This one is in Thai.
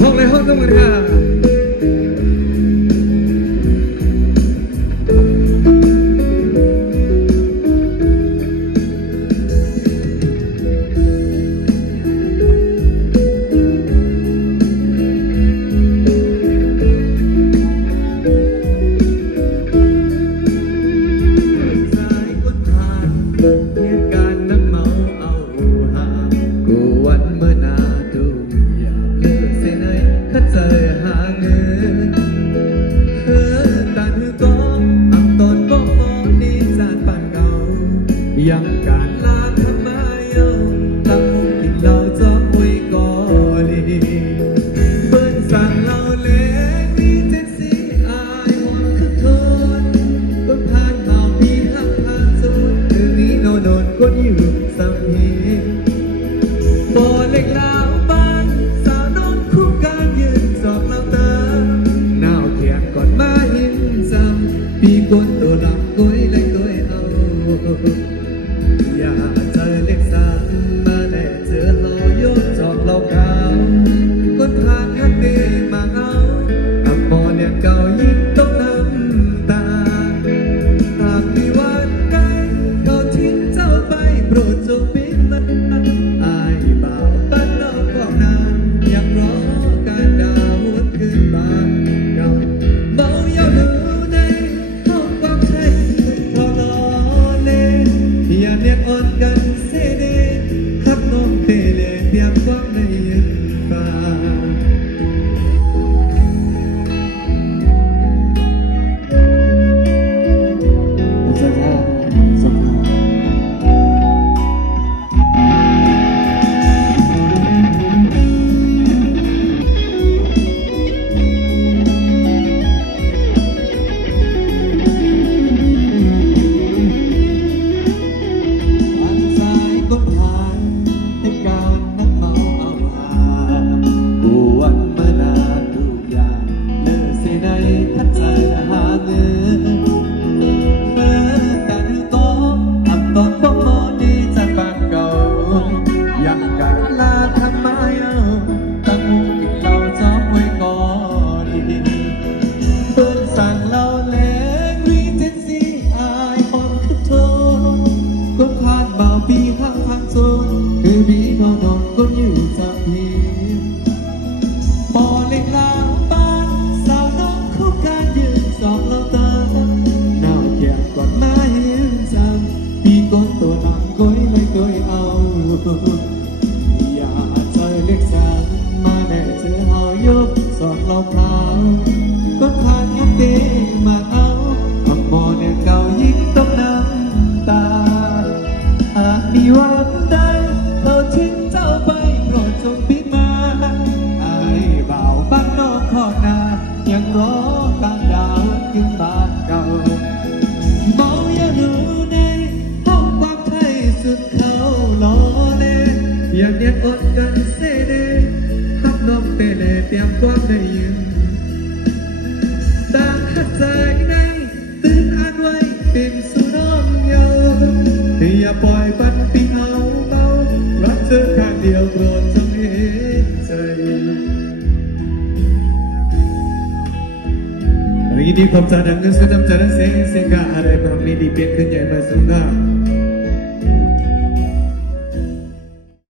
ห้องเลยห้องต้องมือค่ะยังการลาทำไมตั้งมุมกินเราจะไว้ก่อนเปิ้นสั่งเราเล็กมีแท็กซี่อายหมดขึ้นทนต้นทางเฮามีหักทางสุดคืนนี้โนนคนอยู่สัมพีบ่เล็กแล้วบ้านสาวน้องคู่กันยืนสอบเราเติมหนาวเขียนก่อนมาหินซ้ำปีกวนตัวหลับก้อยเลยก้อยเอาอย่าเจอเล็กสามมาแน่เจอเราโยนจอบเราขาวคนผ่านฮักเดมาเอาอับมอเนี่ยเก่ายิ้มต้องน้ำตาหากมีวันใดเขาทิ้งเจ้าไปโปรดจงปิดมันอายบ่าวบ้านนอกบอกนานยังรอการดาววันคืนบ้านเก่าเมาเยาดูในห้องความใช่พอรอเล่อย่าเรียกอ่อนกันเสเดฮักน้องเตเลเตรียมความในยืนฟ้าสักพักสักพักอย่าเจอเล็กสามมาแน่เจอเฮายกสอบเราพราวก็ทานยักเดมาเอาอับมอเนี่ยเก่ายิ่งต้องน้ำตาหากมีวันใดเขาทิ้งเจ้าไปโปรดจงปิดมาอายบ่าวบ้านนอกขอนายังรอการดาวขึ้นบ้านเก่าเมาอย่าดูในห้องความไทยสุดเขาล้ออย่าเนียนอดกันเสเดฮักน้องเตเลเตรียมความได้ยืนต่างหัดใจในตื่นอ่านไว้เป็นสุน้องเยาอย่าปล่อยปันปีเอาเมารักเธอข้างเดียวโปรดจงเห็นใจยินดีขอบใจดังเงินสุดจำใจและเสียงกะอะไรพร้อมนี้ดีเปลี่ยนขึ้นใหญ่มาสูงค่ะ